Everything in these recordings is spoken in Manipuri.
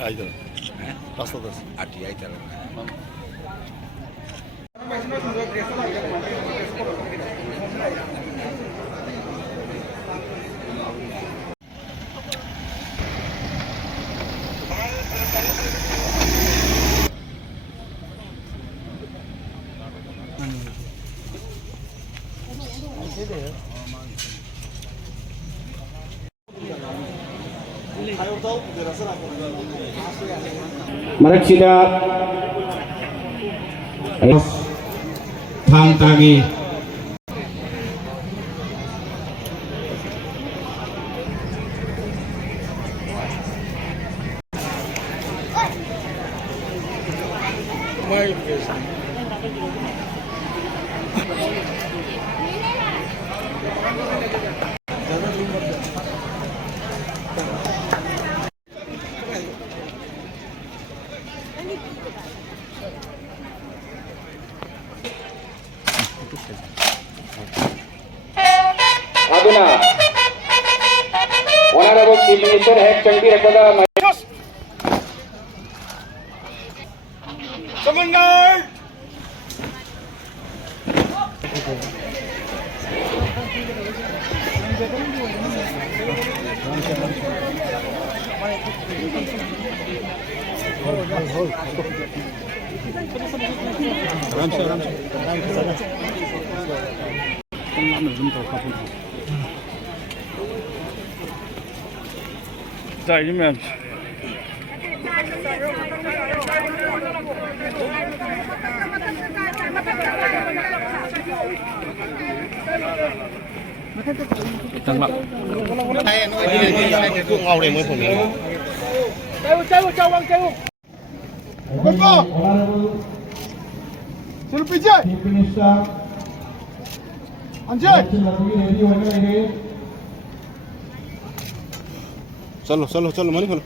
아이들. passadas. Ati ay talaga. Maraksida thang tagi Aduna, Honorable Chief Minister has N.Biren Commander! 자, 이러면 tăng lặng cứ ngầu này mới phổ biến châu băng châu con co चलो पीछे अंजय चलो चलो चलो मनी खोलो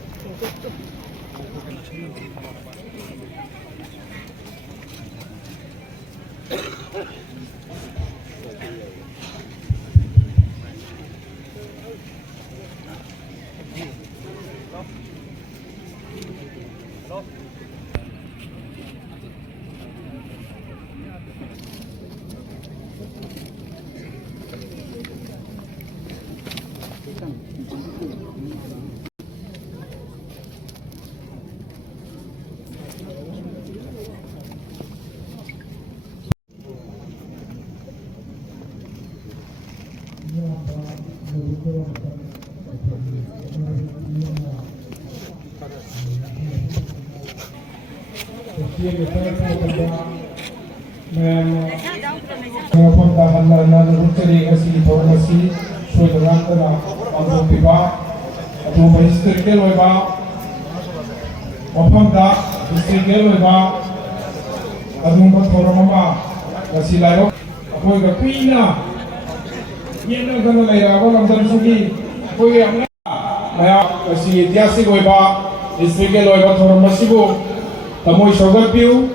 Tamoy sogat piu,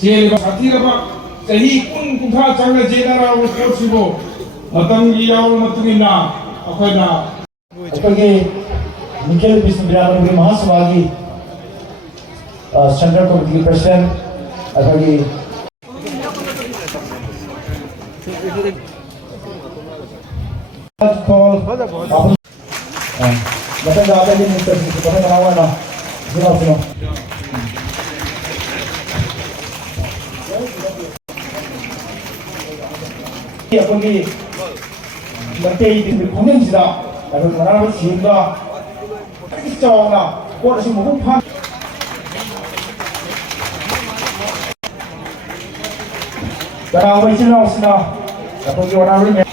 jeli ba hati ba, sahi kun kuha changna jedara wa kosibo, atang iyau matungina, apa na? Apalagi Nikhil Bismillah bagi mahaswagi, Central Committee President, apalagi call, betul dah ada ni kita menawan lah, sudah. Apalagi nanti di kongen sida, kalau mana siapa jauh lah, kau masih mau pun. Kalau macam mana sida, apalagi orang lain.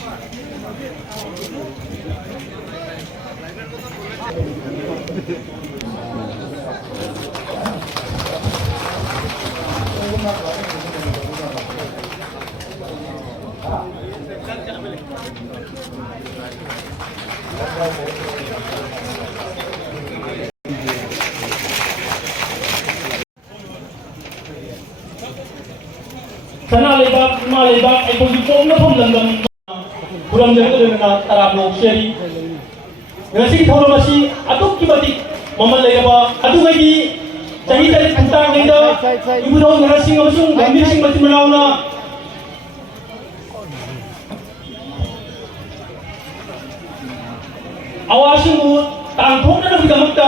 Sana lebak, ma lebak, ay pagkikong na pong langgam buram na ito na tarap ng sheri. Ngasing thouram asi atok ki bati ꯃꯃꯜ ꯂꯩꯔꯕ ꯑꯗꯨꯒꯤ ꯆꯍꯤ ꯇꯔꯦꯠ ꯈꯨꯟꯇꯥꯛꯉꯩꯗ ꯏꯕꯨꯙꯧ ꯅꯍꯥꯁꯤꯡ ꯑꯃꯁꯨꯡ ꯂꯝꯕꯤꯁꯤꯡ ꯃꯆꯤꯟ ꯃꯅꯥꯎꯅ ꯑꯋꯥꯁꯤꯡꯕꯨ ꯇꯥꯡꯊꯣꯛꯅꯅꯕꯒꯤꯗꯃꯛꯇ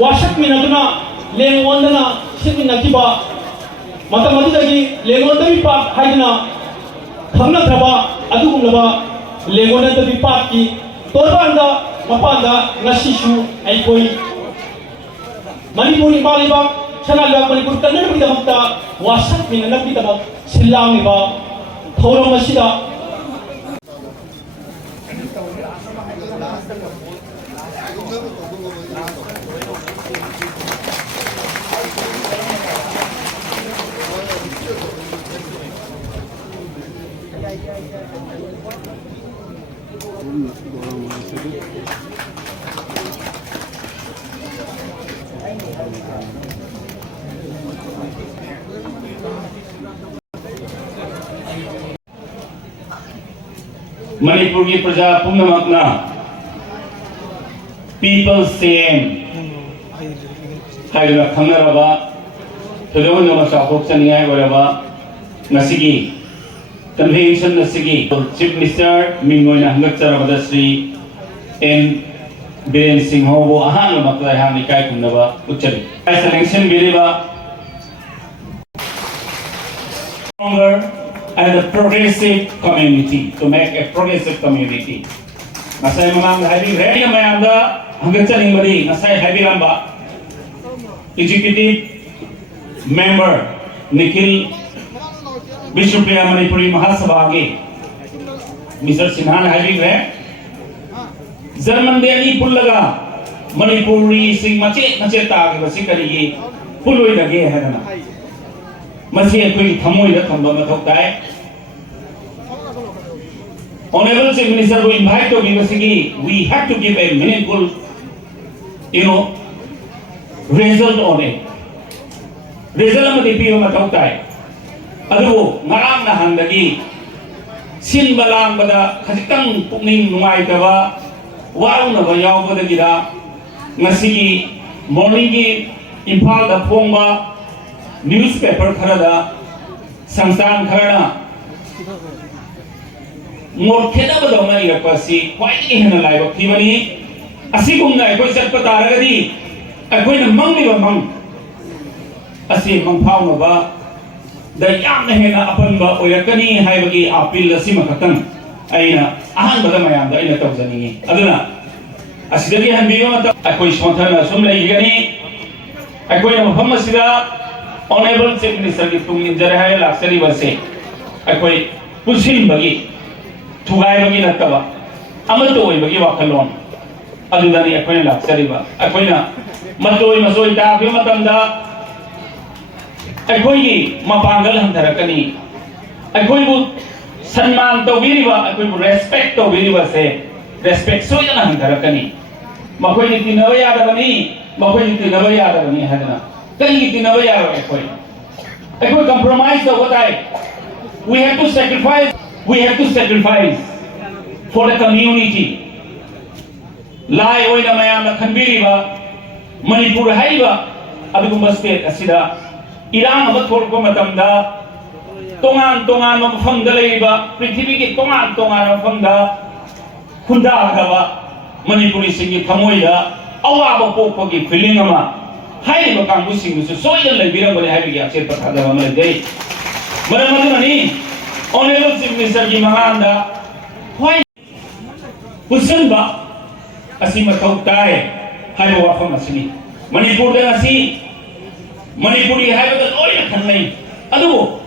ꯋꯥꯁꯛꯃꯤꯟꯅꯗꯨꯅ ꯂꯦꯡꯑꯣꯟꯗꯅ ꯁꯤꯠꯃꯤꯟꯅꯈꯤꯕ ꯃꯇꯝ ꯑꯗꯨꯗꯒꯤ ꯂꯦꯡꯑꯣꯟꯗꯕꯤ ꯄꯥꯠ ꯍꯥꯏꯗꯨꯅ ꯈꯪꯅꯈ꯭ꯔꯕ ꯑꯗꯨꯒꯨꯝꯂꯕ ꯂꯦꯡꯑꯣꯟꯗꯕꯤ ꯄꯥꯠꯀꯤ ꯇꯣꯔꯕꯥꯟꯗ ꯃꯄꯥꯟꯗ ꯉꯁꯤꯁꯨ ꯑꯩꯈꯣꯏ ꯃꯅꯤꯄꯨꯔ ꯏꯃꯥ ꯂꯩꯕꯥꯛ ꯁꯅꯥ ꯃꯅꯤꯄꯨꯔ ꯀꯟꯅꯅꯕꯒꯤꯗꯃꯛꯇ ꯋꯥꯁꯛꯃꯤꯟꯅꯅꯕꯒꯤꯗꯃꯛ ꯁꯤꯜꯂꯥꯡꯂꯤꯕ ꯊꯧꯔꯝ ꯑꯁꯤꯗ मणिपुर की प्रजा पुनमकना पीपल सेम हाइरा खंगरबा थोदोन मसाफोक चनियाय वरबा नसिगी कन्वेंशन नसिगी चीफ मिनिस्टर मिंगोइना हंगचरबदा श्री N.Biren सिंह हो अहान मकला हां निकाय कुनबा उच्चली सिलेक्शन बिरिबा stronger and a progressive community to make a progressive community. Nasai mamang having ready mayanda hangchaning bari nasai happy ramba executive member Nikhil Bishopia Manipuri Mahasabha ge Mr. Sinhan having re German Delhi pullaga Manipuri sing mache mache ta ge basi kari ge puloi lage hai na मसी कोई थमोई द थंबा मथोक ताय Honorable Chief Minister will invite to give us we have to give a meaningful result on it result ma dipi ma thok tai adu ngarang na handagi sin balang bada khajitang pukning nungai ta ba waru na ba yaw bada gida ngasi morning gi Imphal da phongba newspaper kharada samstan kharana mor kheda bada mai rapasi kwai hena laiba thibani asigumna ekoi satpa taragadi ekoi na mangli ba mang asi mangphau na ba da yamna hena apan ba oyakani haibagi apil asima khatan aina ahan bada mayam da ina tawjani aduna asidagi hanbiwa mata ekoi sonthana sumlai gani ekoi na mafam asida Honorable Chief Minister की तुम इंजर है लाक्सरी बसे अकोई पुशिल बगी थुगाई बगी नत्तबा अमतोई बगी वाखलोन अदुदानी अकोई लाक्सरी बा अकोई ना मतोई मसोई ताफी मतंदा अकोई मपांगल हम धरकनी अकोई वो सम्मान तो वीरिबा अकोई वो रेस्पेक्ट तो वीरिबा से रेस्पेक्ट सोई ना हम धरकनी मकोई नीति नवया दबनी मकोई नीति नवया दबनी है ना कहीं की नवया है कोई compromise the what I we have to sacrifice for the community lai oina mayam na khanbiriba Manipur haiba adugumba state asida irang aba thorko matamda tongan mafamda leiba prithvi ki tongan mafamda khunda gaba Manipuri singi thamoida awaba pokpagi feeling ama hai ba kangbu sing su soil le birang bale hai bi aksir pathada ba mai dei maramani honorable chief minister ji mahanda hoi pusan ba asima thau tai hai ba wafam asini manipur da asi manipuri hai ba oi khan nai adu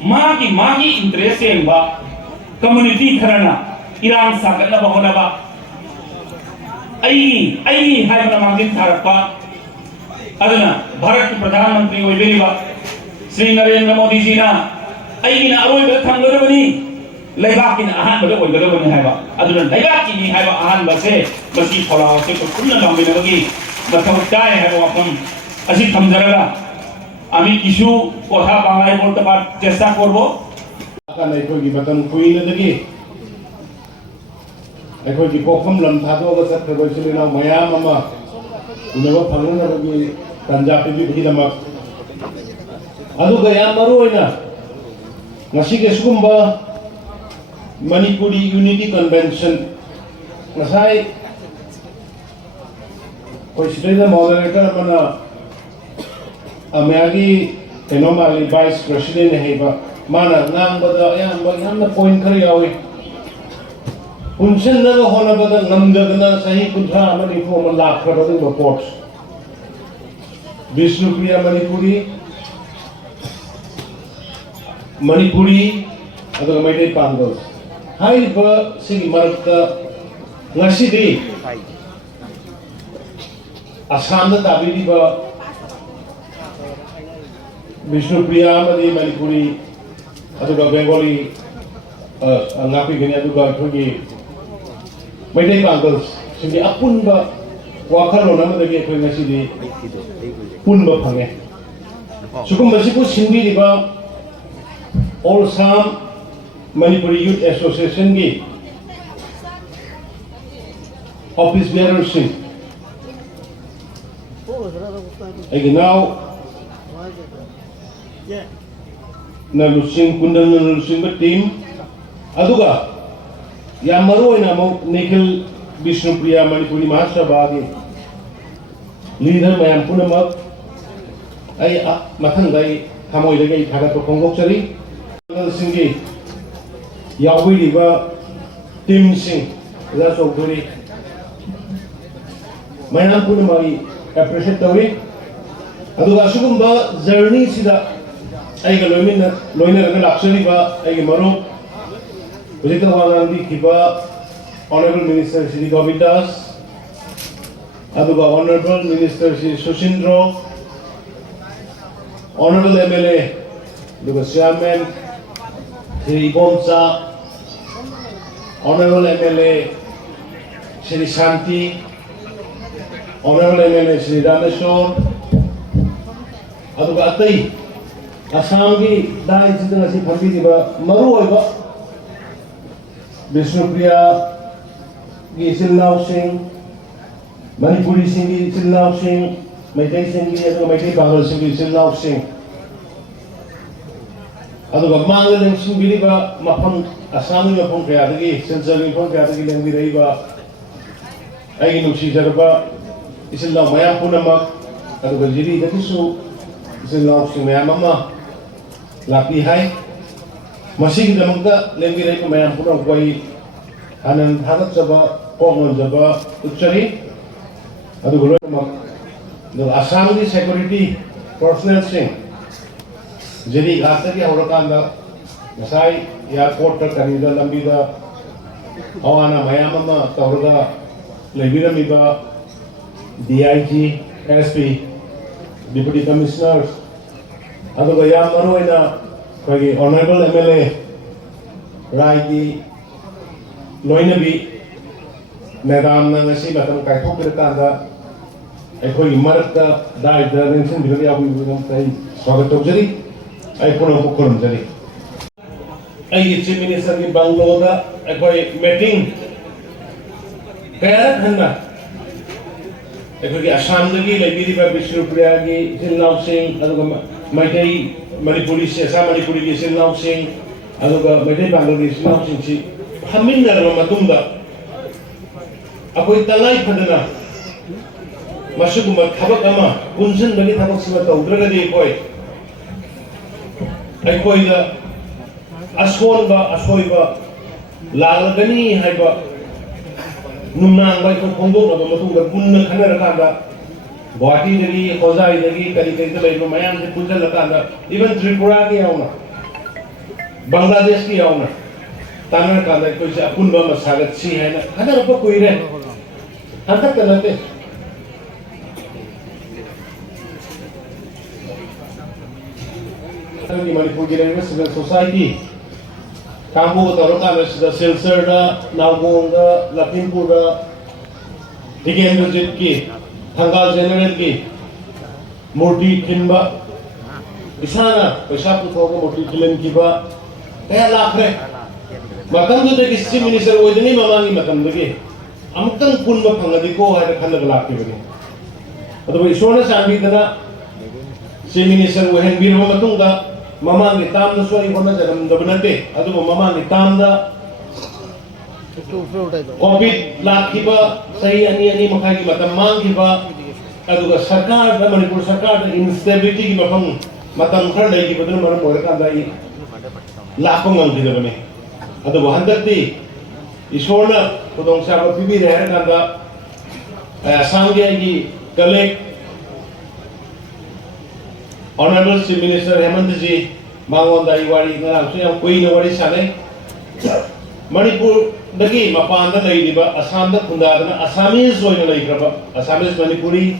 magi interest em ba community kharana irang sagat na ba hona ba ai hai ba mangin tharapa aduna Bharat ki Pradhan Mantri oiberiba Shri Narendra Modi ji na aigina aroiba thangadabani leibakina ahan bada oigadabani haiba aduna leibakini haiba ahan base basi thola se ko kunna lambinabagi mathau tai haiba wafam asi thamjaraga ami kisu kotha bangai bolta par chesta korbo akan ekoi gi matam kuinadagi ekoi gi pokham lam thado ga sat ko chilina mayam ama unaba phangnabagi tanja pibidama aduga yam maruina ngasi ke sugumba Manipur Unity Convention ngasai koi sidai moderator mana amagi enomali vice president heba mana nang bada yang na point khari yawi punchen na hona bada ngamdagna sahi kuntha amani form lakh bada report Vishnupriya Manipuri aduga maidai pangol haiba sigi marakta ngasidi Assam da tabiriba Vishnupriya Manipuri aduga Bengali ngapi gani aduga thogi maidai pangol sigi apunba wakhalon amadagi khoi ngasidi punba phange sugum masiku sinbiriba All Assam Manipuri Youth Association ki office bearer sing now na lusing kundan na lusing ba team aduga yamaru ina mo Nikhil Vishnupriya Manipuri Mahasabha ki leader mayam punamak ay mathangdai thamoi lagai thagat phongokchari singgi yawi liba team sing la sokuri mayam punamai appreciate tawi aduga sugumba journey sida ai ga loina ga laksari ba ai maru Bujita Wanandi kiba Honorable Minister Shri Govindas aduga Honorable Minister Shri Sushindro Honorable MLA aduga Chairman Shri Bomsa Honorable MLA Shri Shanti Honorable MLA Shri Rameshwar aduga atai Assam ki dai chitna si phambi diba maru oiba Vishnupriya ki silnau sing Manipuri sing ki silnau sing Maitai sing ki aduga Maitai Bangal sing ki silnau sing aduga mangalang sing biliba mafam Assam mafam kaya dagi silchar mafam kaya dagi lengbi rahiba ai nusi jarba silnau mayam punamak aduga jiri dakisu silnau sing mayam amma lapi hai masih damangda lengbi rahiba mayam punak koi hanan hagat jaba pomon jaba uchari aduga lomak the Assam di security personnel sing jadi gata ki horakanda masai airport ta kanida lambida awana mayam ma tawrga lebira miba DIG SP deputy commissioners aduga yam maroina kagi honorable MLA raigi loinabi madam na ngasi matam kai thokirkanda akhoi marakta dai darensin bigari abu ngam kai swagat tawjari ai puno pukul jari ai chief minister ki bangloda akhoi meeting kaya hanna akhoi ki Assam dagi lebiri ba Vishnupriya ki silnau sing aduga Maitai Manipuri Assam Manipuri ki silnau sing aduga Maitai Bangal ki silnau sing si haminna matungda akhoi talai phadana masugumba thabak ama punjin bagi thabak siba tawdragadi koi akhoi da ashoiba lalagani haiba numnang bai ko khongdok na matungda punna khanara kanda Guwahati dagi Hozai dagi kari kari lai mayam se punjal lakanda even Tripura ki yauna Bangladesh ki yauna tanar kanda koi se apunba masagat si hai na hadar pa koi re hadar kanate di Manipur Civil Society kamu taruhkan sudah silchar da Nagong da Lakhimpur da Digendrojit ki Thangal General ki murti kinba isana paisa puthoga murti kilen kiba kaya lakre matam do de chief minister oidini mamangi matam de amtang punba phangadi ko hai khanna lakki bani ꯑꯗꯨꯕꯨ ꯏꯁꯣꯔꯅ ꯆꯥꯟꯕꯤꯗꯅ ꯆꯤꯐ ꯃꯤꯅꯤꯁꯇꯔ ꯑꯣꯏꯍꯟꯕꯤꯔꯕ ꯃꯇꯨꯡꯗ ꯃꯃꯥꯡꯒꯤ ꯇꯥꯝꯗꯁꯨ ꯑꯩ ꯍꯣꯠꯅꯖꯔꯝꯗꯕ ꯅꯠꯇꯦ ꯑꯗꯨꯕꯨ ꯃꯃꯥꯡꯒꯤ ꯇꯥꯝꯗ ꯀꯣꯚꯤꯗ ꯂꯥꯛꯈꯤꯕ ꯆꯍꯤ ꯑꯅꯤ ꯃꯈꯥꯏꯒꯤ ꯃꯇꯝ ꯃꯥꯡꯈꯤꯕ ꯑꯗꯨꯒ ꯁꯔꯀꯥꯔꯗ ꯃꯅꯤꯄꯨꯔ ꯁꯔꯀꯥꯔꯗ ꯏꯟꯁꯇꯦꯕꯤꯂꯤꯇꯤꯒꯤ ꯃꯇꯝ ꯈꯔ ꯂꯩꯈꯤꯕꯗꯨꯅ ꯃꯔꯝ ꯑꯣꯏꯔꯀꯥꯟꯗ ꯑꯩ ꯂꯥꯛꯄ ꯉꯝꯈꯤꯗꯕꯅꯤ ꯑꯗꯨꯕꯨ ꯍꯟꯗꯛꯇꯤ ꯏꯁꯣꯔꯅ ꯈꯨꯗꯣꯡꯆꯥꯕ ꯄꯤꯕꯤꯔꯦ ꯍꯥꯏꯔꯀꯥꯟꯗ ꯑꯁꯥꯝꯒꯤ ꯑꯩꯒꯤ collect Honorable Chief Minister Hemantaji ꯃꯉꯣꯟꯗ ꯑꯩ ꯋꯥꯔꯤ ꯉꯔꯥꯡꯁꯨ ꯌꯥꯝ ꯀꯨꯏꯅ ꯋꯥꯔꯤ ꯁꯥꯟꯅꯩ ꯃꯅꯤꯄꯨꯔꯗꯒꯤ ꯃꯄꯥꯟꯗ ꯂꯩꯔꯤꯕ ꯑꯁꯥꯝꯗ ꯈꯨꯟꯗꯥꯗꯅ ꯑꯁꯥꯃꯤꯁ ꯑꯣꯏꯅ ꯂꯩꯈ꯭ꯔꯕ ꯑꯁꯥꯃꯤꯁ ꯃꯅꯤꯄꯨꯔꯤ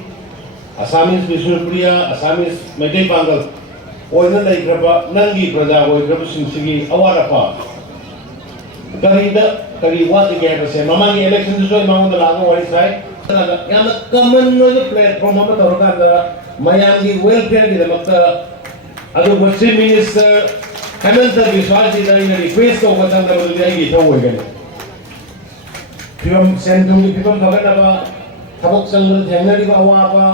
ꯑꯁꯥꯃꯤꯁ ꯕꯤꯁꯅꯨꯄꯨꯔꯤꯌꯥ ꯑꯁꯥꯃꯤꯁ ꯃꯩꯇꯩ ꯄꯥꯡꯒꯜ ꯑꯣꯏꯅ ꯂꯩꯈ꯭ꯔꯕ ꯅꯪꯒꯤ ꯄ꯭ꯔꯖꯥ ꯑꯣꯏꯈ꯭ꯔꯕꯁꯤꯡꯁꯤꯒꯤ ꯑꯋꯥꯠ ꯑꯄꯥ ꯀꯔꯤ ꯋꯥꯠꯂꯤꯒꯦ ꯍꯥꯏꯕꯁꯦ ꯃꯃꯥꯡꯒꯤ ꯏꯂꯦꯛꯁꯟꯗꯁꯨ ꯑꯩ ꯃꯉꯣꯟꯗ ꯂꯥꯛꯑꯒ ꯋꯥꯔꯤ ꯁꯥꯏ ꯌꯥꯝꯅ ꯀꯃꯟ ꯑꯣꯏꯕ ꯄ꯭ꯂꯦꯠꯐꯣꯝ ꯑꯃ ꯇꯧꯔꯀꯥꯟꯗ ꯃꯌꯥꯝꯒꯤ ꯋꯦꯜꯐꯤꯌꯔꯒꯤꯗꯃꯛꯇ ꯑꯗꯨꯒ ꯆꯤꯐ ꯃꯤꯅꯤꯁꯇꯔ ꯍꯦꯃꯟꯇ ꯕꯤꯁ꯭ꯋꯥꯁꯖꯤꯗ ꯑꯩꯅ ꯔꯤꯀ꯭ꯋꯦꯁ ꯇꯧꯕ ꯆꯪꯗꯕꯗꯨꯗꯤ ꯑꯩꯒꯤ ꯏꯊꯧ ꯑꯣꯏꯒꯅꯤ ꯐꯤꯕꯝ ꯁꯦꯟ ꯊꯨꯝꯒꯤ ꯐꯤꯕꯝ ꯐꯒꯠꯅꯕ ꯊꯕꯛ ꯆꯪꯕꯗ ꯊꯦꯡꯅꯔꯤꯕ ꯑꯋꯥꯕ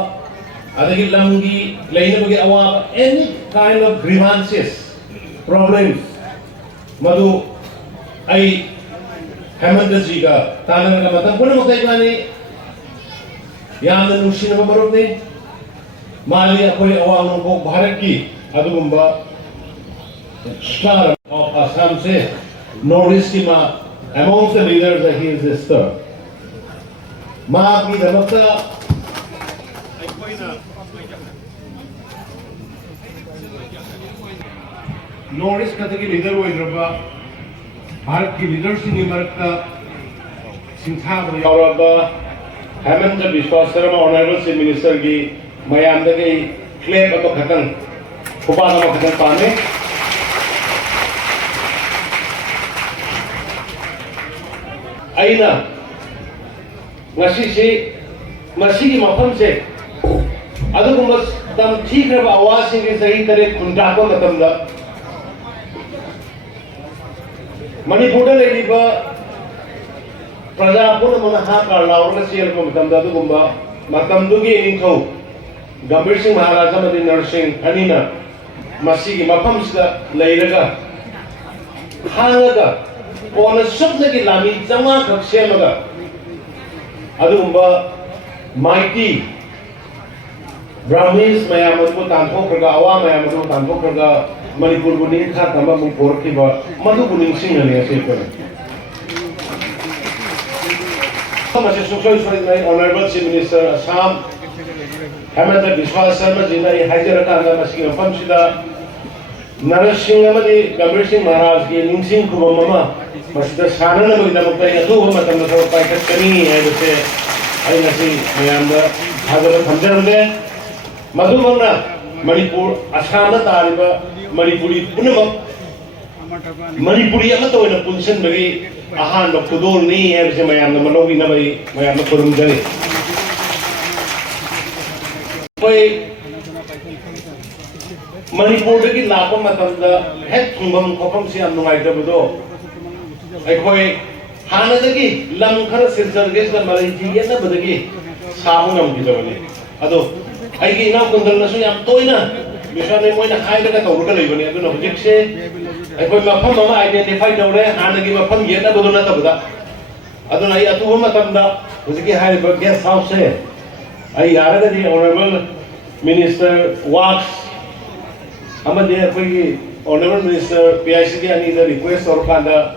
adagi lamgi lain bagi awak any kind of grievances problems madu ai Hemant jiga tanang ka matang puno magkay bani yaman nusin na mamarot ni mali ako'y awang ng po Bharat ki adugumba star of Assam se Northeast ki ma amongst the leaders that he is the star ma ki damakta Northeast katagi leader wo idraba Bharat ki leaders ni marakta singha bo yauraba Hemant Biswa Sharma Honorable Chief Minister ki mayam da ki claim ato khatan khubana ma khatan paane aina ngasi ki mafam se adugumba tam thikraba awaz sing ki sahi tare khunta ko matamda Manipur da leriba praja pun mana ha kar laurga sel ko matamda adugumba matamdugi ningthau N.Biren Singh Maharaja madi Narsing anina masigi mafam sida leiraga hanga ona subnagi lami jama khak semaga adugumba mighty Brahmins mayam adu tanthokraga awa mayam adu tanthokraga Manipur bu ning kha tamba mu porkhiba madu bu ning sing ne ase ko Mr. Social Secretary, Honorable Chief Minister Assam Hemant Biswa Sharma ji na hajar ka na masigi mafam sida Narsing amadi N.Biren Singh Maharaj ki ningsing khubam mama masida sanana bagi damakta atu matam na saw pai kani hai bese ai nasi mayamda hajar thamjaramde madumangna Manipur Assam da tariba Manipuri punamak Manipuri amata oina punsan bagi ahan ba khudol ni hai bese mayamda malogi na bagi mayamda kurum jani koi Manipur dagi lapa matamda het thungbam khopam si am nungai dabado ai koi hana dagi lam khara silchar ges da malai ji yena badagi sahu nam ki dabani ado ai gi na kundal na so yam toina bisane moina khai daga tawru ka leibani adu na hojik se ai koi mafam mama identify dawre hana gi mafam yena badona tabada adu na ai atu matamda hojiki hai ba guest house se ai yaraga di Honorable Minister Works amade koi Honorable Minister PIC ki ani da request or kanda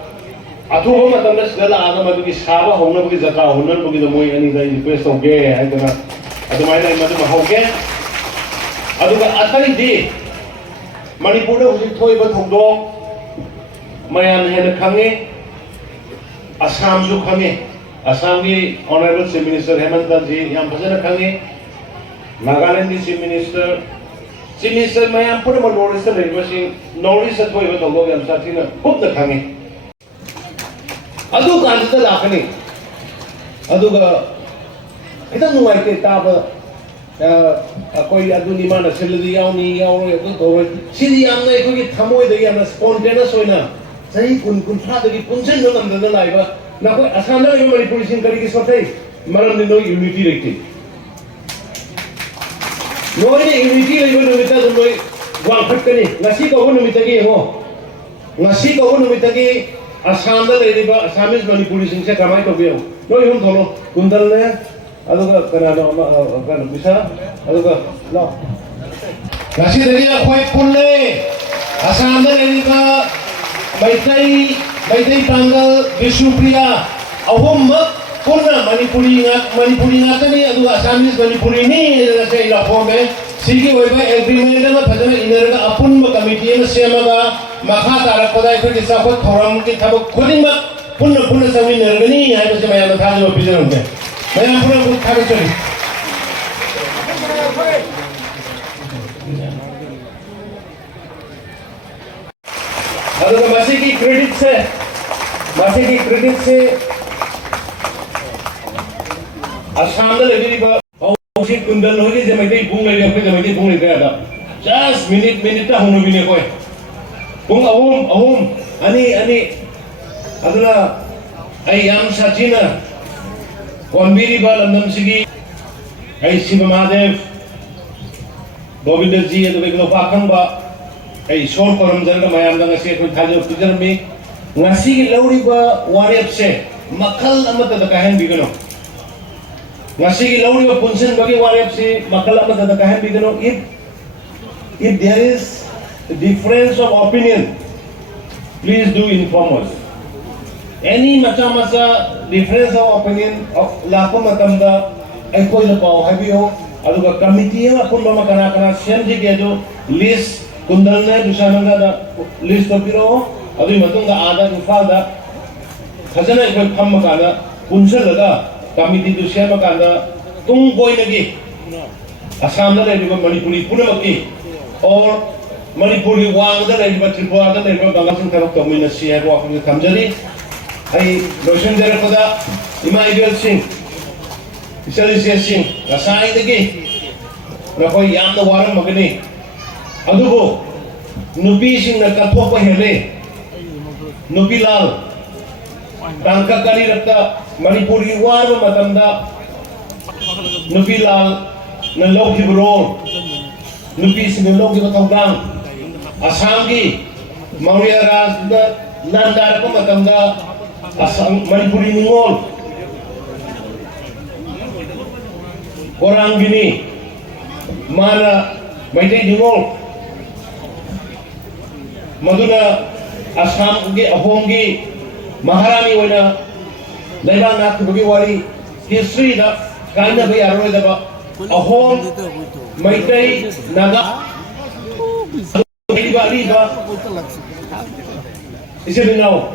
athuba matamda sala aga madu ki saba hona bagi jaka honar bagi da moi ani da request hoge ai da adu mai nai madu hoge adu ga atai di Manipur da huji thoi ba thongdo mayan he na khange Assam ju khange Assam ki Honorable Chief Minister Hemant ji yam phajana khange Nagaland ki Chief Minister mayam pura ma Northeast le basi Northeast sa thoi ba thongdo yam sa thina khub na khange adu kan ta lakani adu ga ita nuai te ta ba koi adu ni mana seladi yauni yauro adu to sidi yam nei ko ki thamoi de yam spontaneous hoina sahi kun tha de ki punchen no nam da lai ba na ko Assam da Manipur sing kari ki sotai maram ni no unity rekti Noi ni unity level numita noi wang phat kani ngasi ko numita gi mo ngasi ko numita gi Assam da lei ba Assamese Manipuri sing se kamai to biyo noi hum tholo kundal ne aduga kana no kana bisa aduga lo ngasi dagi na khoi pulle Assam da lei ba Maitai Tangal Vishnupriya ahum Purna Manipuri ngakani adu Assamese Manipuri ni sa ila pome sigi oiba agreement ma phajana inarga apun ma committee ma semaga makha tarak pada ikoi sa ko thoram ki thabak khudin ma punna sami nargani hai ba se maya ma thajo pijarum ke maya pura ko thabe choli adu ka masi ki credit se Assam da lagi ba si kundal hoge je mai dei bung lai ke mai dei bung lai ka da just minute ta hono bine koi bung ahum ani aduna ai am sajina konbiri ba landam sigi ai Shiva Mahadev Govinda ji adu beglo pakang ba ai shor koram jan da mayam da ngasi ko thajo pijar me ngasi gi lauri ba warrior se makal amata da kahen bigano ngasi gi lauri ba punsen bagi warrior se makal amata da kahen bigano if there is a difference of opinion please do inform us any macha difference of opinion of lako matam da ai koi la pau habiyo aduga committee ma kun ma kana sem ji ge do list kundal ne dusananga da list ko piro adu matung da ada infal da khajana ikoi pham ka da kunsal da committee du sem ka da tung koi ne gi Assam da le Manipuri puna ki or Manipuri wang da le Tripura da le Bangladesh ka to mina share wa ku kamjari ai Roshan jara ko da N.Biren Singh Singh rasai da gi na koi yam da waram magani adugo nupi sing na kathok pa hele nupi lal tangka kali rakta Manipuri war matam da nupi lal na loki bro nupi sing loki ba thongdang Assam gi Maurya Raj da nandar ko matam da Assam Manipuri ningol orang gini mana Maitai ningol maduna Assam gi ahom gi Maharani wana laibang nak bagi wari history da kaina be aroi da ba ahom Maitai naga bali ba isini now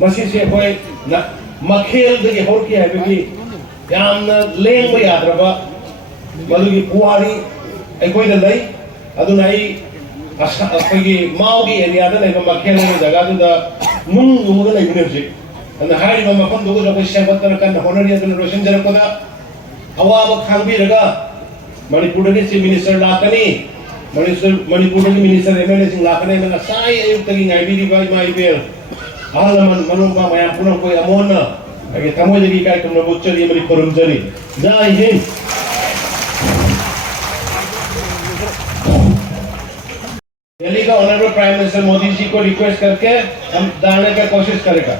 masih se koi na makhel de hor ki hai bi yamna leng ba yadra ba malugi puari ai koi da lai aduna ai ꯑꯩꯈꯣꯏꯒꯤ ꯃꯥꯎꯒꯤ ꯑꯦꯔꯤꯌꯥꯗ ꯂꯩꯕ ꯃꯈꯦꯜ ꯍꯥꯏꯕ ꯖꯒꯥꯗꯨꯗ ꯅꯨꯡ ꯌꯨꯡꯉꯒ ꯂꯩꯕꯅꯦ ꯍꯧꯖꯤꯛ ꯑꯗꯨꯅ ꯍꯥꯏꯔꯤꯕ ꯃꯐꯝꯗꯨꯒ ꯑꯩꯈꯣꯏ ꯁꯦꯝꯒꯠꯇꯅ ꯀꯟꯅ ꯍꯣꯠꯅꯔꯤ ꯑꯗꯨꯅ ꯂꯣꯏꯁꯤꯟꯖꯔꯛꯄꯗ ꯑꯋꯥꯕ ꯈꯥꯡꯕꯤꯔꯒ ꯃꯅꯤꯄꯨꯔꯗꯒꯤ ꯆꯤꯐ ꯃꯤꯅꯤꯁꯇꯔ ꯂꯥꯛꯀꯅꯤ ꯃꯅꯤꯄꯨꯔꯗꯒꯤ ꯃꯤꯅꯤꯁꯇꯔ MLAꯁꯤꯡ ꯂꯥꯛꯀꯅꯤ ꯑꯗꯨꯅ ꯉꯁꯥꯏ ꯑꯌꯨꯛꯇꯒꯤ ꯉꯥꯏꯕꯤꯔꯤꯕ ꯏꯃꯥ ꯏꯕꯦꯜ ꯑꯍꯜ ꯂꯃꯟ ꯃꯅꯨꯡꯄꯥ ꯃꯌꯥꯝ ꯄꯨꯝꯅꯃꯛ ꯑꯩꯈꯣꯏ ꯑꯃꯣꯟꯅ ꯑꯩꯒꯤ ꯊꯃꯣꯏꯗꯒꯤ ꯏꯀꯥꯏ ꯈꯨꯝꯅꯕ उच्चरी ꯑꯃꯗꯤ ꯈꯨꯔꯨꯝꯖꯔꯤ ꯖꯥꯏ ꯍꯤꯟꯗ दिल्ली का honourable prime minister Modi ji को रिक्वेस्ट करके हम डालने का कोशिश करेगा।